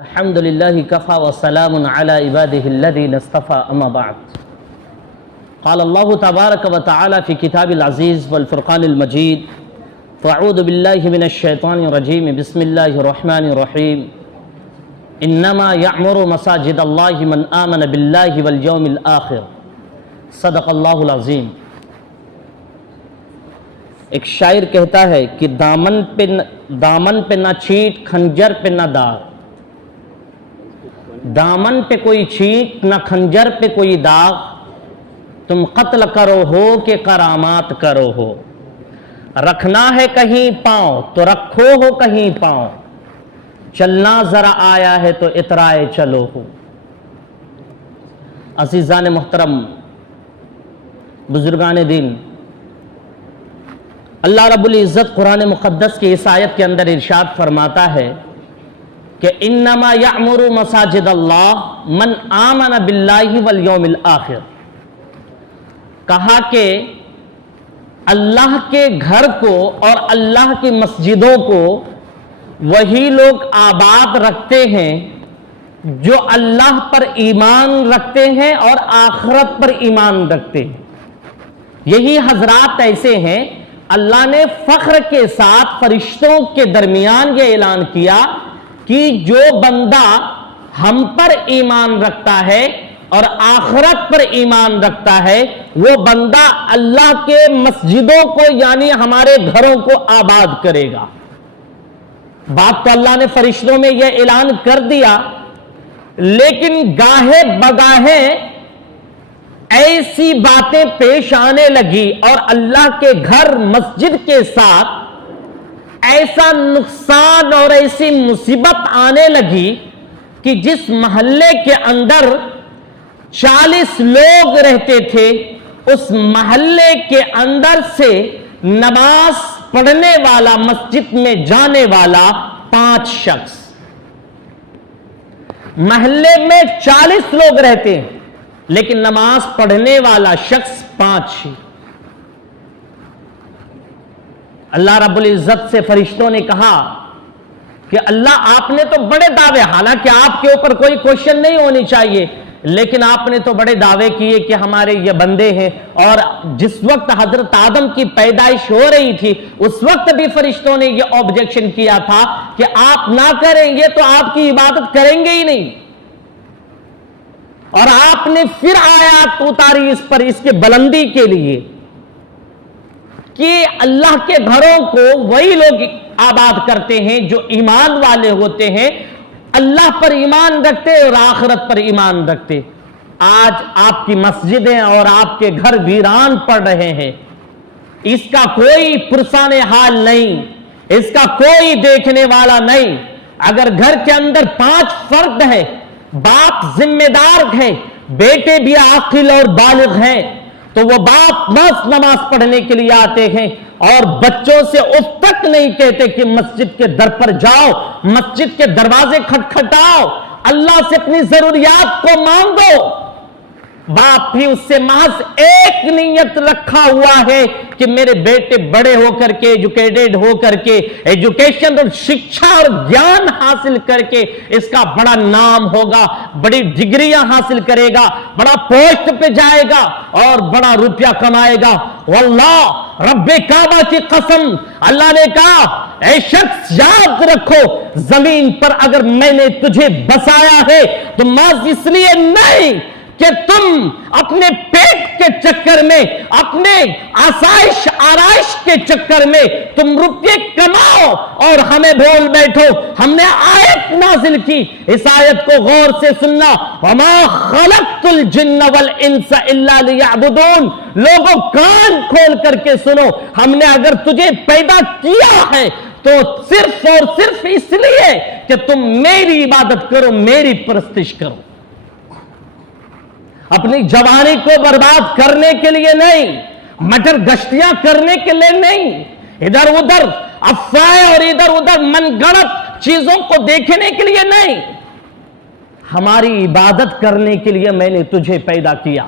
الحمد لله كفى وسلام على عباده الذين اصطفى أما بعد. قال الله تبارك وتعالى في كتاب العزيز والفرقان المجيد: فأعوذ بالله من الشيطان الرجيم بسم الله الرحمن الرحيم إنما يعمر مساجد الله من آمن بالله واليوم الآخر صدق اللہ العظیم. ایک شاعر کہتا ہے کہ دامن پہ نہ چھینٹ، خنجر پہ نہ داغ. دامن پہ کوئی چھینٹ نہ خنجر پہ کوئی داغ، تم قتل کرو ہو کہ کرامات کرو ہو. رکھنا ہے کہیں پاؤں تو رکھو ہو کہیں پاؤں، چلنا ذرا آیا ہے تو اترائے چلو ہو. عزیزان محترم، بزرگان دین، اللہ رب العزت قرآن مقدس کی اس آیت کے اندر ارشاد فرماتا ہے کہ انما یعمر مساجد اللہ من آمن باللہ والیوم الآخر. کہا کہ اللہ کے گھر کو اور اللہ کی مسجدوں کو وہی لوگ آباد رکھتے ہیں جو اللہ پر ایمان رکھتے ہیں اور آخرت پر ایمان رکھتے ہیں. یہی حضرات ایسے ہیں. اللہ نے فخر کے ساتھ فرشتوں کے درمیان یہ اعلان کیا کہ جو بندہ ہم پر ایمان رکھتا ہے اور آخرت پر ایمان رکھتا ہے وہ بندہ اللہ کے مسجدوں کو یعنی ہمارے گھروں کو آباد کرے گا. بات تو اللہ نے فرشتوں میں یہ اعلان کر دیا، لیکن گاہے بگاہے ایسی باتیں پیش آنے لگی اور اللہ کے گھر مسجد کے ساتھ ایسا نقصان اور ایسی مصیبت آنے لگی کہ جس محلے کے اندر 40 لوگ رہتے تھے اس محلے کے اندر سے نماز پڑھنے والا، مسجد میں جانے والا 5 شخص. محلے میں 40 لوگ رہتے ہیں لیکن نماز پڑھنے والا شخص 5 ہی. اللہ رب العزت سے فرشتوں نے کہا کہ اللہ آپ نے تو بڑے دعوے، حالانکہ آپ کے اوپر کوئی کوشچن نہیں ہونی چاہیے، لیکن آپ نے تو بڑے دعوے کیے کہ ہمارے یہ بندے ہیں. اور جس وقت حضرت آدم کی پیدائش ہو رہی تھی اس وقت بھی فرشتوں نے یہ آبجیکشن کیا تھا کہ آپ نہ کریں گے تو آپ کی عبادت کریں گے ہی نہیں. اور آپ نے پھر آیات اتاری اس پر، اس کے بلندی کے لیے کہ اللہ کے گھروں کو وہی لوگ آباد کرتے ہیں جو ایمان والے ہوتے ہیں، اللہ پر ایمان رکھتے اور آخرت پر ایمان رکھتے. آج آپ کی مسجدیں اور آپ کے گھر ویران پڑ رہے ہیں، اس کا کوئی پرسان حال نہیں، اس کا کوئی دیکھنے والا نہیں. اگر گھر کے اندر 5 فرد ہیں، باپ ذمہ دار ہے، بیٹے بھی عاقل اور بالغ ہیں، تو وہ باپ بس نماز پڑھنے کے لیے آتے ہیں اور بچوں سے اف تک نہیں کہتے کہ مسجد کے در پر جاؤ، مسجد کے دروازے کھٹکھٹاؤ، اللہ سے اپنی ضروریات کو مانگو. باپ بھی اس سے محض ایک نیت رکھا ہوا ہے کہ میرے بیٹے بڑے ہو کر کے، ایجوکیٹڈ ہو کر کے، ایجوکیشن اور شکشا اور گیان حاصل کر کے اس کا بڑا نام ہوگا، بڑی ڈگریاں حاصل کرے گا، بڑا پوسٹ پہ جائے گا اور بڑا روپیہ کمائے گا. واللہ رب کعبہ کی قسم، اللہ نے کہا اے شخص یاد رکھو زمین پر اگر میں نے تجھے بسایا ہے تو محض اس لیے نہیں کہ تم اپنے پیٹ کے چکر میں، اپنے آسائش آرائش کے چکر میں تم روپے کماؤ اور ہمیں بھول بیٹھو. ہم نے آیت نازل کی، اس آیت کو غور سے سننا. وما خلقت الجن والانس الا لیعبدون. لوگوں کان کھول کر کے سنو، ہم نے اگر تجھے پیدا کیا ہے تو صرف اور صرف اس لیے کہ تم میری عبادت کرو، میری پرستش کرو. اپنی جوانی کو برباد کرنے کے لیے نہیں، مٹر گشتیاں کرنے کے لیے نہیں، ادھر ادھر افواہیں اور ادھر ادھر من گڑت چیزوں کو دیکھنے کے لیے نہیں، ہماری عبادت کرنے کے لیے میں نے تجھے پیدا کیا.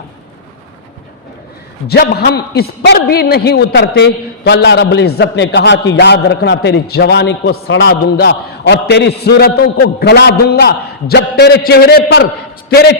جب ہم اس پر بھی نہیں اترتے تو اللہ رب العزت نے کہا کہ یاد رکھنا تیری جوانی کو سڑا دوں گا اور تیری صورتوں کو گلا دوں گا. جب تیرے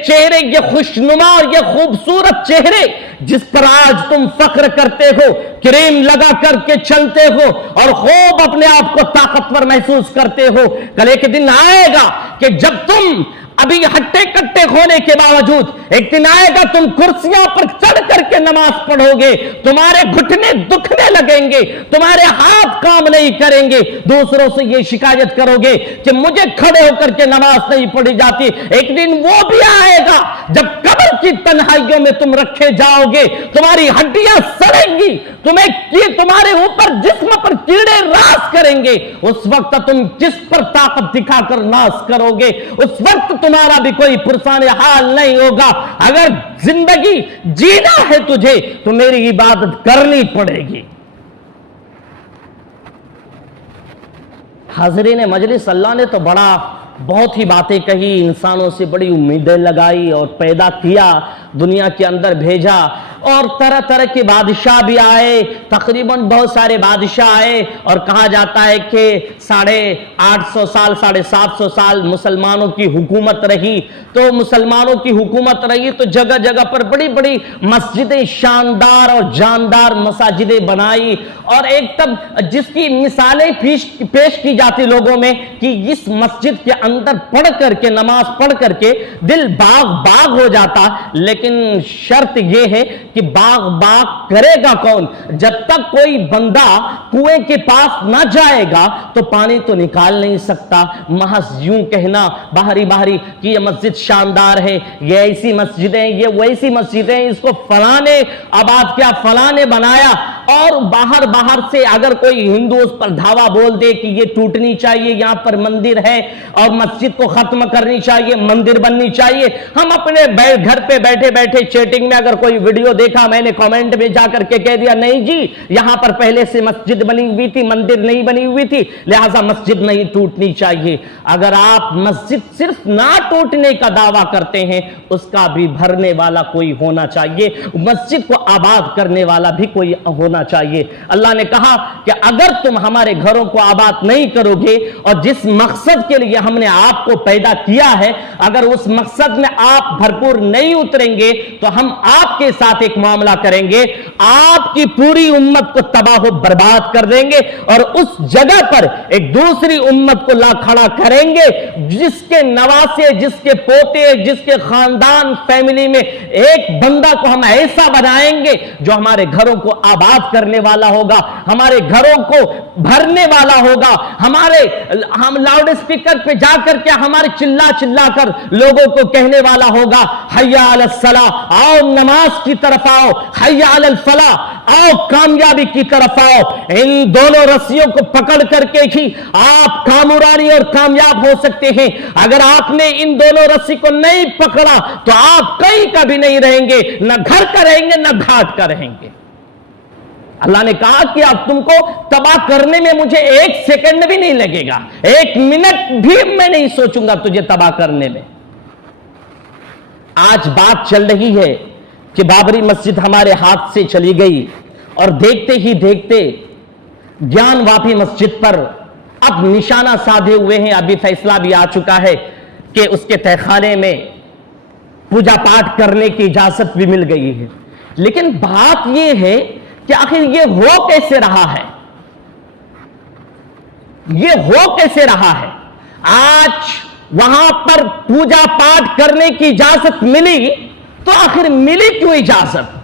چہرے یہ خوشنما اور یہ خوبصورت چہرے جس پر آج تم فخر کرتے ہو, کریم لگا کر کے چلتے ہو اور خوب اپنے آپ کو طاقتور محسوس کرتے ہو, کل ایک دن آئے گا کہ جب تم ابھی ہٹے کٹے ہونے کے باوجود ایک دن آئے گا تم کرسیاں پر چڑھ کر کے نماز پڑھو گے, تمہارے گھٹنے دکھنے لگیں گے, تمہارے ہاتھ کام نہیں کریں گے, دوسروں سے یہ شکایت کرو گے کہ مجھے کھڑے ہو کر کے نماز نہیں پڑھی جاتی. ایک دن وہ بھی آئے گا جب قبر کی تنہائیوں میں تم رکھے جاؤ گے, تمہاری ہڈیاں سڑیں گی, تمہارے اوپر جسم پر کیڑے راس کریں گے. اس وقت تم جس پر طاقت دکھا کر ناز کرو گے, اس وقت تمہارا بھی کوئی پرسان حال نہیں ہوگا. اگر زندگی جینا ہے تجھے تو میری عبادت کرنی پڑے گی. حاضرین مجلس, اللہ نے تو بہت ہی باتیں کہی, انسانوں سے بڑی امیدیں لگائی اور پیدا کیا, دنیا کے اندر بھیجا اور طرح طرح کے بادشاہ بھی آئے, تقریباً بہت سارے بادشاہ آئے اور کہا جاتا ہے کہ 850 سال 750 سال مسلمانوں کی حکومت رہی. تو مسلمانوں کی حکومت رہی تو جگہ جگہ پر بڑی بڑی مسجدیں, شاندار اور جاندار مساجدیں بنائی اور ایک تب جس کی مثالیں پیش کی جاتی لوگوں میں کہ اس مسجد کے اندر پڑھ کر کے نماز پڑھ کر کے دل باغ ہو جاتا. لیکن شرط یہ ہے کہ باغ کرے گا کون؟ جب تک کوئی بندہ کنویں کے پاس نہ جائے گا تو پانی تو نکال نہیں سکتا. محض یوں کہنا باہری کہ یہ مسجد شاندار ہے, یہ ایسی مسجدیں, یہ ویسی مسجدیں, اس کو فلاں نے آباد کیا, فلاں نے بنایا, اور باہر سے اگر کوئی ہندو اس پر دھاوا بول دے کہ یہ ٹوٹنی چاہیے, یہاں پر مندر ہے اور مسجد کو ختم کرنی چاہیے, مندر بننی چاہیے. ہم اپنے گھر پہ بیٹھے چیٹنگ میں اگر کوئی ویڈیو دیکھا, میں نے کامنٹ میں جا کر کے کہہ دیا نہیں جی یہاں پر پہلے سے مسجد بنی ہوئی تھی, مندر نہیں بنی ہوئی تھی, لہٰذا مسجد نہیں ٹوٹنی چاہیے. اگر آپ مسجد صرف نہ ٹوٹنے کا دعویٰ کرتے ہیں, اس کا بھی بھرنے والا کوئی ہونا چاہیے, مسجد کو آباد کرنے والا بھی کوئی ہونا چاہیے. اللہ نے کہا کہ اگر تم ہمارے گھروں کو آباد نہیں کرو گے اور جس مقصد کے لیے ہم نے آپ کو پیدا کیا ہے, اگر اس مقصد میں آپ بھرپور نہیں اتریں گے تو ہم آپ کے ساتھ ایک معاملہ کریں گے, آپ کی پوری امت کو تباہ و برباد کر دیں گے اور اس جگہ پر ایک دوسری امت کو لا کھڑا کریں گے جس کے نواسے, جس کے پوتے, جس کے خاندان فیملی میں ایک بندہ کو ہم ایسا بنائیں گے جو ہمارے گھروں کو آباد کرنے والا ہوگا, ہمارے گھروں کو بھرنے والا ہوگا, ہم لاؤڈ اسپیکر پہ جا کر کے ہمارے چلا کر لوگوں کو کہنے والا ہوگا حیا علی الصلاۃ, آؤ نماز کی طرف آؤ, حیا علی الفلاح, آؤ کامیابی کی طرف آؤ. ان دونوں رسیوں کو پکڑ کر کے ہی آپ کامرانی اور کامیاب ہو سکتے ہیں. اگر آپ نے ان دونوں رسی کو نہیں پکڑا تو آپ کہیں کا بھی نہیں رہیں گے, نہ گھر کا رہیں گے نہ گھاٹ کا رہیں گے. اللہ نے کہا کہ اب تم کو تباہ کرنے میں مجھے 1 سیکنڈ بھی نہیں لگے گا, 1 منٹ بھی میں نہیں سوچوں گا تجھے تباہ کرنے میں. آج بات چل رہی ہے کہ بابری مسجد ہمارے ہاتھ سے چلی گئی اور دیکھتے ہی دیکھتے گیان واپی مسجد پر اب نشانہ سادھے ہوئے ہیں. ابھی فیصلہ بھی آ چکا ہے کہ اس کے تہخانے میں پوجا پاٹ کرنے کی اجازت بھی مل گئی ہے. لیکن بات یہ ہے کہ آخر یہ ہو کیسے رہا ہے, یہ ہو کیسے رہا ہے؟ آج وہاں پر پوجا پاٹ کرنے کی اجازت ملی تو آخر ملی کیوں اجازت؟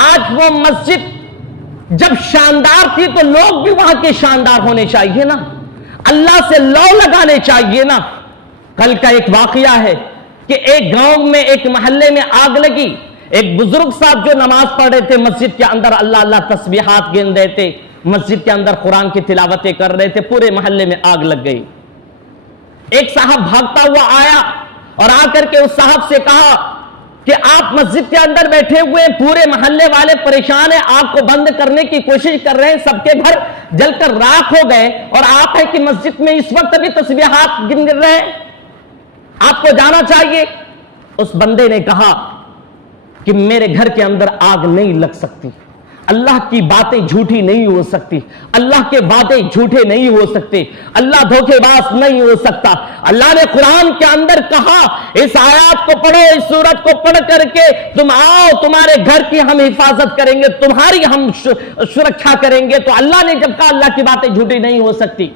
آج وہ مسجد جب شاندار تھی تو لوگ بھی وہاں کے شاندار ہونے چاہیے نا, اللہ سے لو لگانے چاہیے نا. کل کا ایک واقعہ ہے کہ ایک گاؤں میں ایک محلے میں آگ لگی. ایک بزرگ صاحب جو نماز پڑھ رہے تھے مسجد کے اندر, اللہ اللہ تسبیحات گن رہے تھے, مسجد کے اندر قرآن کی تلاوتیں کر رہے تھے, پورے محلے میں آگ لگ گئی. ایک صاحب بھاگتا ہوا آیا اور آ کر کے اس صاحب سے کہا کہ آپ مسجد کے اندر بیٹھے ہوئے, پورے محلے والے پریشان ہیں, آگ کو بند کرنے کی کوشش کر رہے ہیں, سب کے گھر جل کر راکھ ہو گئے اور آپ ہے کہ مسجد میں اس وقت بھی تسبیحات گن رہے ہیں, آپ کو جانا چاہیے. اس بندے نے کہا کہ کہ میرے گھر کے اندر آگ نہیں لگ سکتی، اللہ کی باتیں جھوٹی نہیں ہو سکتی، اللہ کے وعدے جھوٹے نہیں ہو سکتے، اللہ دھوکے باز نہیں ہو سکتا۔ اللہ نے قرآن کے اندر کہا اس آیات کو پڑھو، اس سورت کو پڑھ کر کے تم آؤ، تمہارے گھر کی ہم حفاظت کریں گے، تمہاری ہم سرکشا کریں گے۔ تو اللہ نے جب کہا اللہ کی باتیں جھوٹی نہیں ہو سکتی،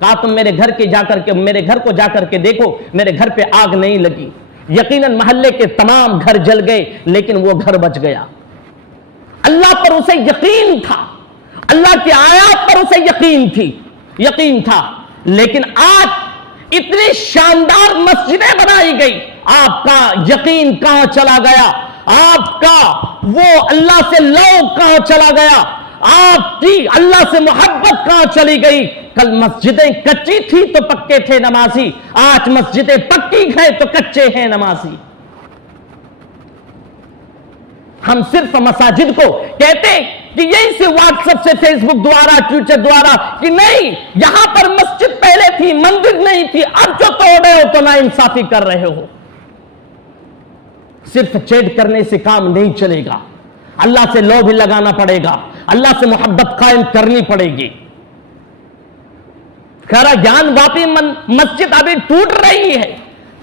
کہا تم میرے گھر کو جا کر کے دیکھو، میرے گھر پہ آگ نہیں لگی۔ یقیناً محلے کے تمام گھر جل گئے لیکن وہ گھر بچ گیا۔ اللہ پر اسے یقین تھا، اللہ کی آیات پر اسے یقین تھا، لیکن آج اتنی شاندار مسجدیں بنائی گئی، آپ کا یقین کہاں چلا گیا؟ آپ کا وہ اللہ سے لو کہاں چلا گیا؟ آپ کی اللہ سے محبت کہاں چلی گئی؟ کل مسجدیں کچی تھی تو پکے تھے نمازی، آج مسجدیں پکی ہیں تو کچے ہیں نمازی۔ ہم صرف مساجد کو کہتے کہ یہی سے واٹس ایپ سے، فیس بک دوارا، ٹویٹر دوارا، کہ نہیں یہاں پر مسجد پہلے تھی، مندر نہیں تھی، اب جو توڑ رہے ہو تو ناانصافی کر رہے ہو۔ صرف چیٹ کرنے سے کام نہیں چلے گا، اللہ سے لو بھی لگانا پڑے گا، اللہ سے محبت قائم کرنی پڑے گی۔ خیرہ جان واپی مسجد ابھی ٹوٹ رہی ہے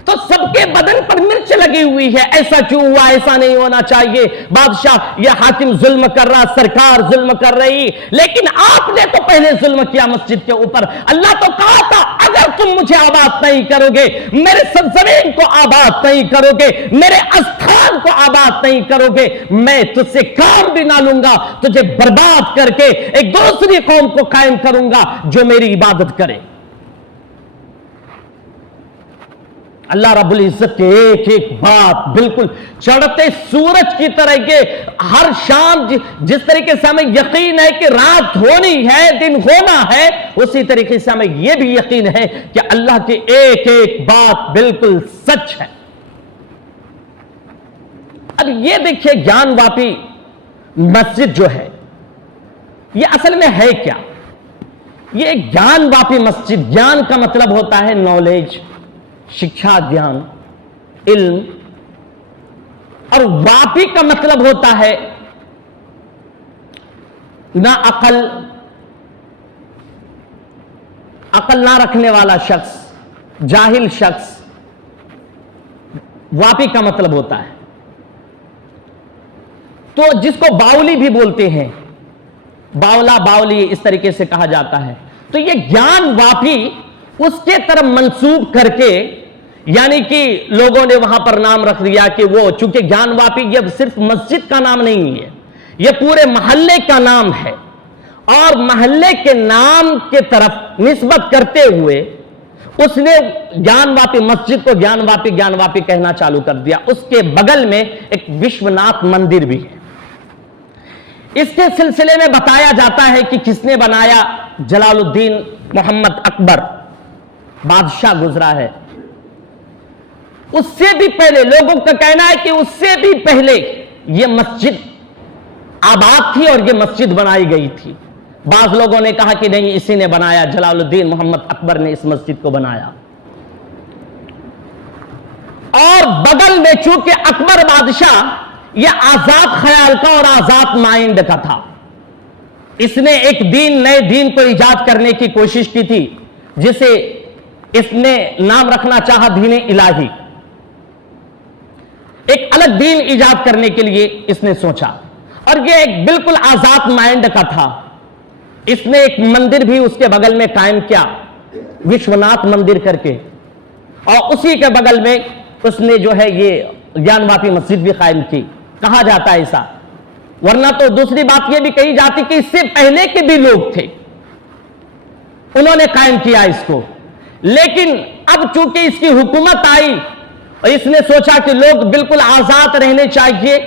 تو سب کے بدن پر مرچ لگی ہوئی ہے، ایسا کیوں ہوا، ایسا نہیں ہونا چاہیے، بادشاہ یا حاکم ظلم کر رہا، سرکار ظلم کر رہی، لیکن آپ نے تو پہلے ظلم کیا مسجد کے اوپر۔ اللہ تو کہا تھا اگر تم مجھے آباد نہیں کرو گے، میرے سرزمین کو آباد نہیں کرو گے، میرے استھان کو آباد نہیں کرو گے، میں تجھ سے کام بھی نہ لوں گا، تجھے برباد کر کے ایک دوسری قوم کو قائم کروں گا جو میری عبادت کرے۔ اللہ رب العزت کے ایک ایک بات بالکل چڑھتے سورج کی طرح کہ ہر شام جس طریقے سے ہمیں یقین ہے کہ رات ہونی ہے، دن ہونا ہے، اسی طریقے سے ہمیں یہ بھی یقین ہے کہ اللہ کی ایک ایک بات بالکل سچ ہے۔ اب یہ دیکھیے جان واپی مسجد جو ہے یہ اصل میں ہے کیا؟ یہ جان واپی مسجد، جان کا مطلب ہوتا ہے نالج، شکشا، گیان، علم، اور واپی کا مطلب ہوتا ہے نہ عقل نہ رکھنے والا شخص، جاہل شخص، واپی کا مطلب ہوتا ہے۔ تو جس کو باولی بھی بولتے ہیں، باولا، باولی، اس طریقے سے کہا جاتا ہے۔ تو یہ جان واپی اس کے طرف منسوب کر کے، یعنی کہ لوگوں نے وہاں پر نام رکھ دیا کہ وہ، چونکہ جان واپی یہ صرف مسجد کا نام نہیں ہے، یہ پورے محلے کا نام ہے، اور محلے کے نام کے طرف نسبت کرتے ہوئے اس نے جان واپی مسجد کو جان واپی کہنا چالو کر دیا۔ اس کے بغل میں ایک وشوناتھ مندر بھی ہے۔ اس کے سلسلے میں بتایا جاتا ہے کہ کس نے بنایا؟ جلال الدین محمد اکبر بادشاہ گزرا ہے۔ اس سے بھی پہلے لوگوں کا کہنا ہے کہ اس سے بھی پہلے یہ مسجد آباد تھی اور یہ مسجد بنائی گئی تھی۔ بعض لوگوں نے کہا کہ نہیں، اسی نے بنایا، جلال الدین محمد اکبر نے اس مسجد کو بنایا۔ اور بغل میں چونکہ اکبر بادشاہ یہ آزاد خیال کا اور آزاد مائنڈ کا تھا، اس نے ایک نئے دین کو ایجاد کرنے کی کوشش کی تھی، جسے اس نے نام رکھنا چاہا دین الہی۔ ایک الگ دین ایجاد کرنے کے لیے اس نے سوچا، اور یہ ایک بالکل آزاد مائنڈ کا تھا۔ اس نے ایک مندر بھی اس کے بغل میں قائم کیا، وشوناتھ مندر کر کے، اور اسی کے بغل میں اس نے جو ہے یہ جان واپی مسجد بھی قائم کی۔ کہا جاتا ہے ایسا، ورنہ تو دوسری بات یہ بھی کہی جاتی کہ اس سے پہلے کے بھی لوگ تھے، انہوں نے قائم کیا اس کو، لیکن اب چونکہ اس کی حکومت آئی اور اس نے سوچا کہ لوگ بالکل آزاد رہنے چاہیے،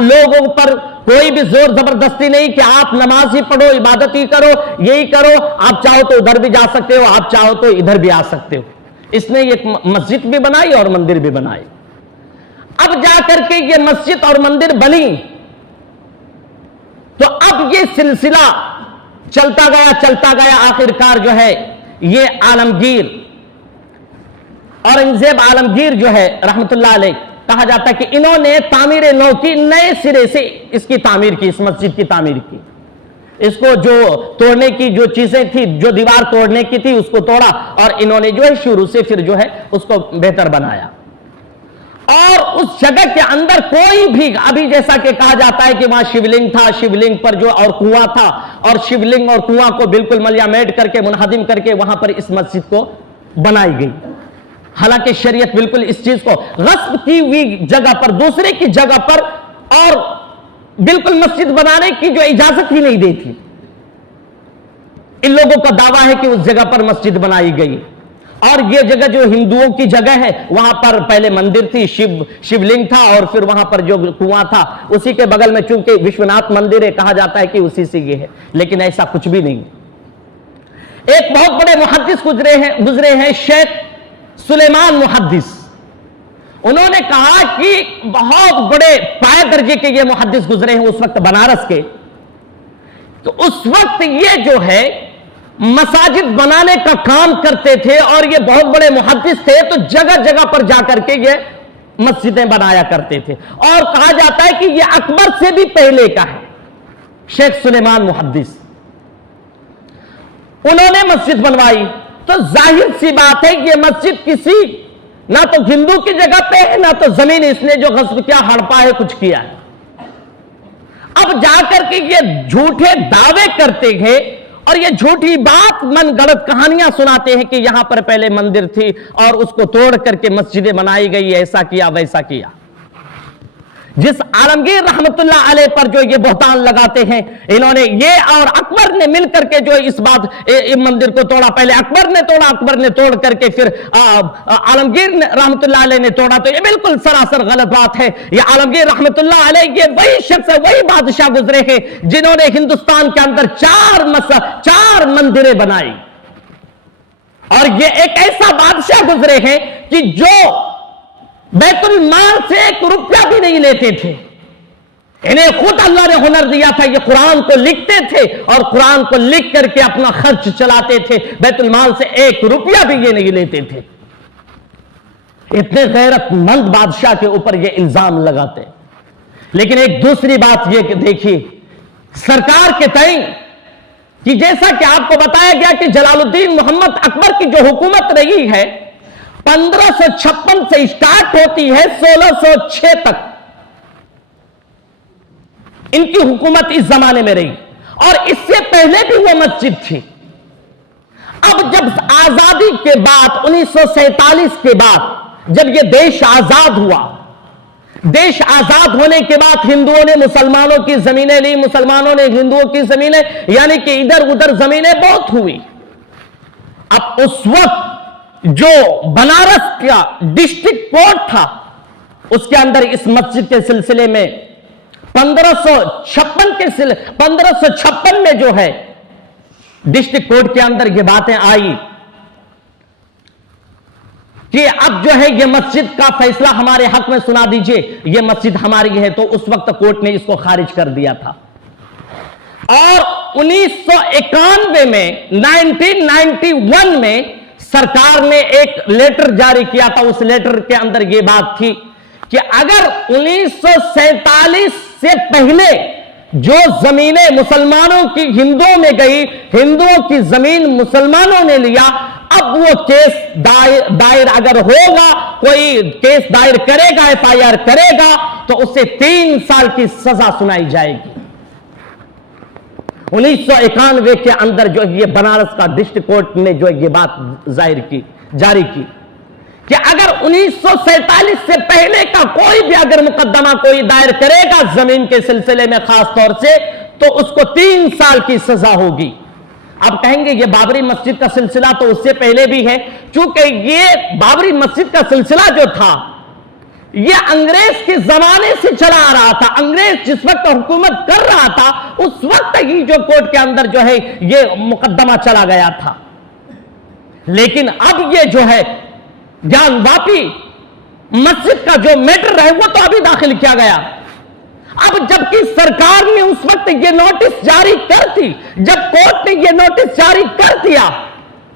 لوگوں پر کوئی بھی زور زبردستی نہیں کہ آپ نماز ہی پڑھو، عبادت ہی کرو، یہی کرو، آپ چاہو تو ادھر بھی جا سکتے ہو، آپ چاہو تو ادھر بھی آ سکتے ہو۔ اس نے ایک مسجد بھی بنائی اور مندر بھی بنائی۔ اب جا کر کے یہ مسجد اور مندر بنی تو اب یہ سلسلہ چلتا گیا، آخرکار جو ہے یہ عالمگیر، اورنگزیب عالمگیر جو ہے رحمت اللہ علیہ، کہا جاتا ہے کہ انہوں نے تعمیر نو کی، نئے سرے سے اس کی تعمیر کی، اس مسجد کی تعمیر کی. اس کو جو توڑنے کی جو چیزیں تھی، جو دیوار توڑنے کی تھی، اس کو توڑا اور انہوں نے جو ہے شروع سے پھر جو ہے اس کو بہتر بنایا. اور اس جگہ کے اندر کوئی بھی، ابھی جیسا کہ کہا جاتا ہے کہ وہاں شیولنگ تھا، شیولنگ پر جو اور کنواں تھا، اور شیولنگ اور کنواں کو بالکل ملیامیٹ کر کے منہدم کر کے وہاں پر اس مسجد کو بنائی گئی. حالانکہ شریعت بالکل اس چیز کو غصب کی ہوئی جگہ پر، دوسرے کی جگہ پر اور بالکل مسجد بنانے کی جو اجازت ہی نہیں دیتی. ان لوگوں کا دعویٰ ہے کہ اس جگہ پر مسجد بنائی گئی. اور یہ جگہ جو ہندوؤں کی جگہ ہے، وہاں پر پہلے مندر تھی، شیولنگ تھا، اور پھر وہاں پر جو کنواں تھا اسی کے بغل میں چونکہ وشوناتھ مندر ہے، کہا جاتا ہے کہ اسی سے یہ ہے، لیکن ایسا کچھ بھی نہیں. ایک بہت بڑے محدث گزرے ہیں شیخ سلیمان محدث. انہوں نے کہا کہ بہت بڑے پائے درجے کے یہ محدث گزرے ہیں اس وقت بنارس کے. تو اس وقت یہ جو ہے مساجد بنانے کا کام کرتے تھے اور یہ بہت بڑے محدث تھے، تو جگہ جگہ پر جا کر کے یہ مسجدیں بنایا کرتے تھے. اور کہا جاتا ہے کہ یہ اکبر سے بھی پہلے کا ہے. شیخ سلیمان محدث انہوں نے مسجد بنوائی. تو ظاہر سی بات ہے کہ یہ مسجد کسی نہ تو ہندو کی جگہ پہ ہے، نہ تو زمین اس نے جو غصب کیا، ہڑپا ہے، کچھ کیا ہے. اب جا کر کے یہ جھوٹے دعوے کرتے ہیں اور یہ جھوٹی بات، من گڑت کہانیاں سناتے ہیں کہ یہاں پر پہلے مندر تھی اور اس کو توڑ کر کے مسجدیں بنائی گئی، ایسا کیا ویسا کیا. جس عالمگیر رحمت اللہ علیہ پر جو یہ بہتان لگاتے ہیں، انہوں نے یہ اور اکبر نے مل کر کے جو اس بات مندر کو توڑا. پہلے اکبر نے توڑا، اکبر نے توڑ کر کے پھر عالمگیر رحمت اللہ علیہ نے توڑا. تو یہ بالکل سراسر غلط بات ہے. یہ عالمگیر رحمت اللہ علیہ یہ وہی شخص ہے، وہی بادشاہ گزرے ہیں جنہوں نے ہندوستان کے اندر چار مندریں بنائی. اور یہ ایک ایسا بادشاہ گزرے ہیں کہ جو بیت المال سے 1 روپیہ بھی نہیں لیتے تھے. انہیں خود اللہ نے ہنر دیا تھا، یہ قرآن کو لکھتے تھے اور قرآن کو لکھ کر کے اپنا خرچ چلاتے تھے. بیت المال سے 1 روپیہ بھی یہ نہیں لیتے تھے. اتنے غیرت مند بادشاہ کے اوپر یہ الزام لگاتے. لیکن ایک دوسری بات یہ کہ دیکھیے سرکار کے تئیں کہ جیسا کہ آپ کو بتایا گیا کہ جلال الدین محمد اکبر کی جو حکومت رہی ہے 1556 سے اسٹارٹ ہوتی ہے 1606 تک ان کی حکومت اس زمانے میں رہی. اور اس سے پہلے بھی وہ مسجد تھی. اب جب آزادی کے بعد 1947 کے بعد جب یہ دیش آزاد ہوا، دیش آزاد ہونے کے بعد ہندوؤں نے مسلمانوں کی زمینیں لی، مسلمانوں نے ہندوؤں کی زمینیں، یعنی کہ ادھر ادھر زمینیں بہت ہوئی. اب اس وقت جو بنارس کا ڈسٹرکٹ کورٹ تھا اس کے اندر اس مسجد کے سلسلے میں 1556 میں جو ہے ڈسٹرکٹ کورٹ کے اندر یہ باتیں آئی کہ اب جو ہے یہ مسجد کا فیصلہ ہمارے حق میں سنا دیجئے، یہ مسجد ہماری ہے. تو اس وقت کورٹ نے اس کو خارج کر دیا تھا. اور 1991 میں 1991 میں سرکار نے ایک لیٹر جاری کیا تھا. اس لیٹر کے اندر یہ بات تھی کہ اگر 1947 سے پہلے جو زمینیں مسلمانوں کی ہندوؤں میں گئی، ہندوؤں کی زمین مسلمانوں نے لیا، اب وہ کیس دائر اگر ہوگا، کوئی کیس دائر کرے گا، FIR کرے گا، تو اسے 3 سال کی سزا سنائی جائے گی. 1991 کے اندر جو یہ بنارس کا ڈسٹرکٹ کورٹ نے جو یہ بات جاری کی کہ اگر 1947 سے پہلے کا کوئی بھی اگر مقدمہ کوئی دائر کرے گا زمین کے سلسلے میں خاص طور سے، تو اس کو 3 سال کی سزا ہوگی. اب کہیں گے یہ بابری مسجد کا سلسلہ تو اس سے پہلے بھی ہے. چونکہ یہ بابری مسجد کا سلسلہ جو تھا یہ انگریز کے زمانے سے چلا آ رہا تھا. انگریز جس وقت حکومت کر رہا تھا اس وقت ہی جو کورٹ کے اندر جو ہے یہ مقدمہ چلا گیا تھا. لیکن اب یہ جو ہے جان واپی مسجد کا جو میٹر ہے وہ تو ابھی داخل کیا گیا. اب جبکہ سرکار نے اس وقت یہ نوٹس جاری کر دی، جب کورٹ نے یہ نوٹس جاری کر دیا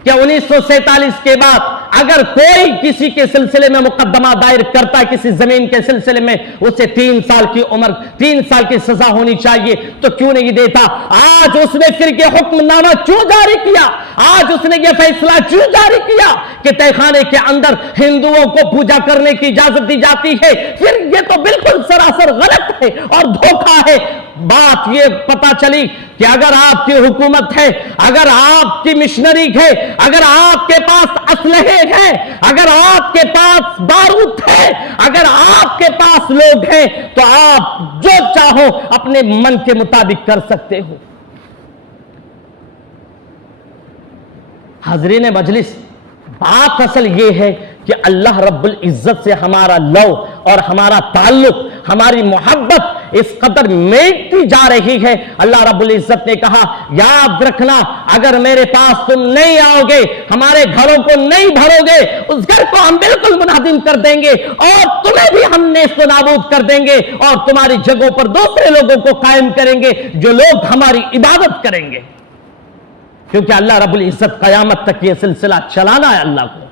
کہ 1947 کے بعد اگر کوئی کسی کے سلسلے میں مقدمہ دائر کرتا ہے کسی زمین کے سلسلے میں، اسے 3 سال کی عمر 3 سال کی سزا ہونی چاہیے، تو کیوں نہیں دیتا؟ آج اس نے پھر یہ حکم نامہ کیوں جاری کیا؟ آج اس نے یہ فیصلہ کیوں جاری کیا کہ تہہ خانے کے اندر ہندوؤں کو پوجا کرنے کی اجازت دی جاتی ہے؟ پھر یہ تو بالکل سراسر غلط ہے اور دھوکہ ہے۔ بات یہ پتا چلی کہ اگر آپ کی حکومت ہے، اگر آپ کی مشنری ہے، اگر آپ کے پاس اسلحے ہیں، اگر آپ کے پاس بارود ہے، اگر آپ کے پاس لوگ ہیں، تو آپ جو چاہو اپنے من کے مطابق کر سکتے ہو۔ حاضرین مجلس، بات اصل یہ ہے کہ اللہ رب العزت سے ہمارا لو اور ہمارا تعلق، ہماری محبت اس قدر میٹتی جا رہی ہے۔ اللہ رب العزت نے کہا یاد رکھنا، اگر میرے پاس تم نہیں آؤ گے، ہمارے گھروں کو نہیں بھرو گے، اس گھر کو ہم بالکل منہدم کر دیں گے اور تمہیں بھی ہم نیست و نابود کر دیں گے، اور تمہاری جگہوں پر دوسرے لوگوں کو قائم کریں گے جو لوگ ہماری عبادت کریں گے۔ کیونکہ اللہ رب العزت قیامت تک یہ سلسلہ چلانا ہے اللہ کو۔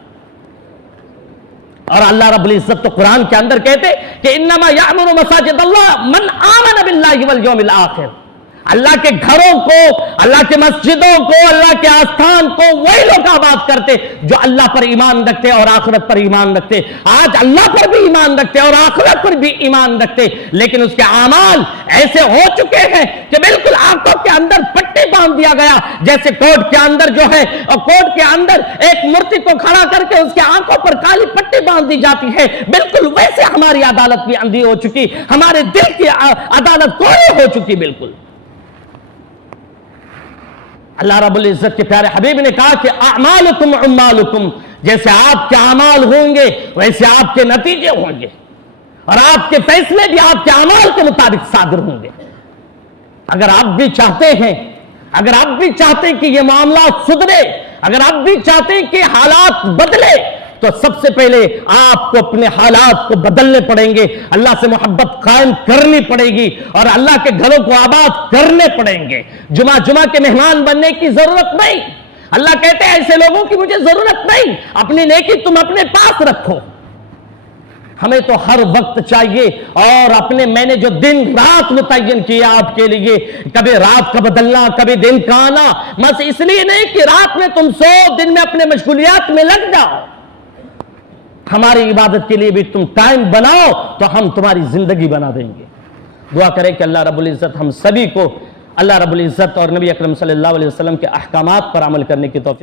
اور اللہ رب العزت تو قرآن کے اندر کہتے کہ انما یعمر مساجد اللہ من آمن باللہ والیوم الآخر۔ اللہ کے گھروں کو، اللہ کے مسجدوں کو، اللہ کے آستان کو وہی لوگ آباد کرتے جو اللہ پر ایمان رکھتے اور آخرت پر ایمان رکھتے۔ آج اللہ پر بھی ایمان رکھتے اور آخرت پر بھی ایمان رکھتے، لیکن اس کے اعمال ایسے ہو چکے ہیں کہ بالکل آنکھوں کے اندر پٹی باندھ دیا گیا، جیسے کورٹ کے اندر جو ہے، اور کورٹ کے اندر ایک مورتی کو کھڑا کر کے اس کے آنکھوں پر کالی پٹی باندھ دی جاتی ہے، بالکل ویسے ہماری عدالت بھی اندھی ہو چکی، ہمارے دل کی عدالت کوری ہو چکی بالکل۔ اللہ رب العزت کے پیارے حبیب نے کہا کہ اعمالکم عمالکم، جیسے آپ کے اعمال ہوں گے ویسے آپ کے نتیجے ہوں گے، اور آپ کے فیصلے بھی آپ کے اعمال کے مطابق صادر ہوں گے۔ اگر آپ بھی چاہتے ہیں، اگر آپ بھی چاہتے ہیں کہ یہ معاملات سدھرے، اگر آپ بھی چاہتے ہیں کہ حالات بدلے، تو سب سے پہلے آپ کو اپنے حالات کو بدلنے پڑیں گے، اللہ سے محبت قائم کرنی پڑے گی، اور اللہ کے گھروں کو آباد کرنے پڑیں گے۔ جمعہ کے مہمان بننے کی ضرورت نہیں۔ اللہ کہتے ہیں ایسے لوگوں کی مجھے ضرورت نہیں، اپنی نیکی تم اپنے پاس رکھو۔ ہمیں تو ہر وقت چاہیے، اور میں نے جو دن رات متعین کیا آپ کے لیے، کبھی رات کا بدلنا، کبھی دن کا آنا، بس اس لیے نہیں کہ رات میں تم سو، دن میں اپنے مشغولیات میں لگ جاؤ۔ ہماری عبادت کے لیے بھی تم ٹائم بناؤ تو ہم تمہاری زندگی بنا دیں گے۔ دعا کریں کہ اللہ رب العزت ہم سبھی کو اللہ رب العزت اور نبی اکرم صلی اللہ علیہ وسلم کے احکامات پر عمل کرنے کی توفیق